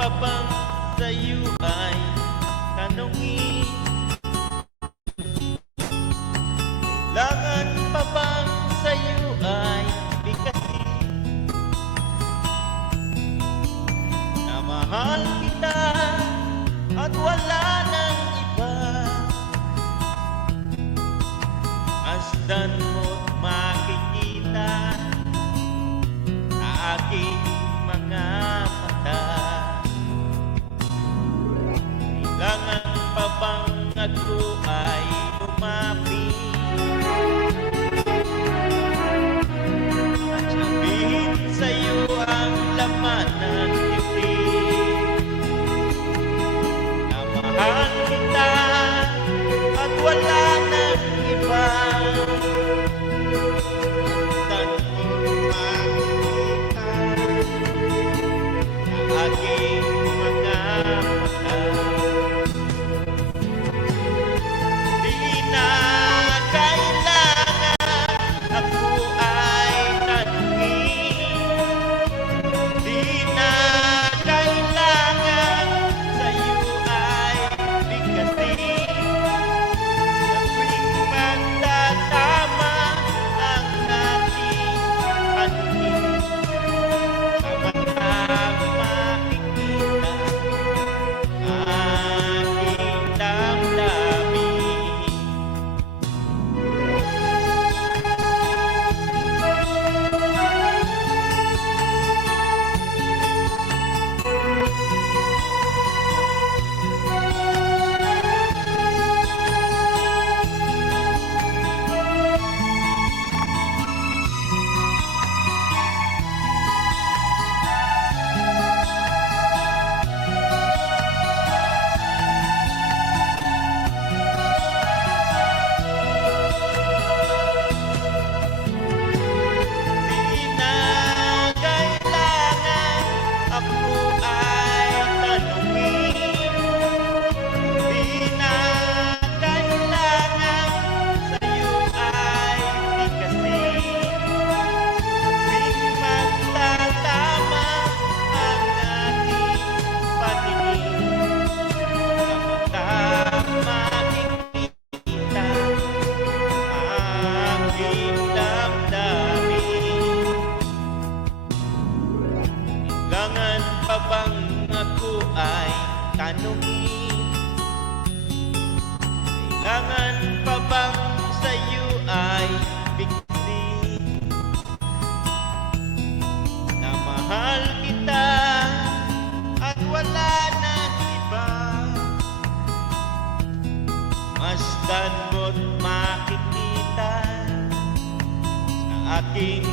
pa bang sa'yo ay tanongin? Kailangan pa bang sa'yo ay bigkasin na mahal kita at wala nang iba? Masdan mo't makikita sa aking mga mata. Kailangan pa bang ako ay lumapit at sabihin sa'yo ang laman ng dibdib na mahal kita at wala nang iba? Masdan mo't makikita sa aking mga mata. Di na kailangan ako ay tanungin, di na kailangan sa'yo ay bigkasin. Tuwing magtatama ang ating paningin, sa matang makikita aking damdamin. Di na kailangan ako ay tanungin, di na kailangan sa'yo ay bigkasin. Tuwing magtatama ang ating paningin, sa matang makikita aking damdamin. Kailangan pa bang ako ay tanungin? Kailangan pa bang sa'yo ay bigkasin na mahal kita at wala nang iba? Masdan mo't makikita sa aking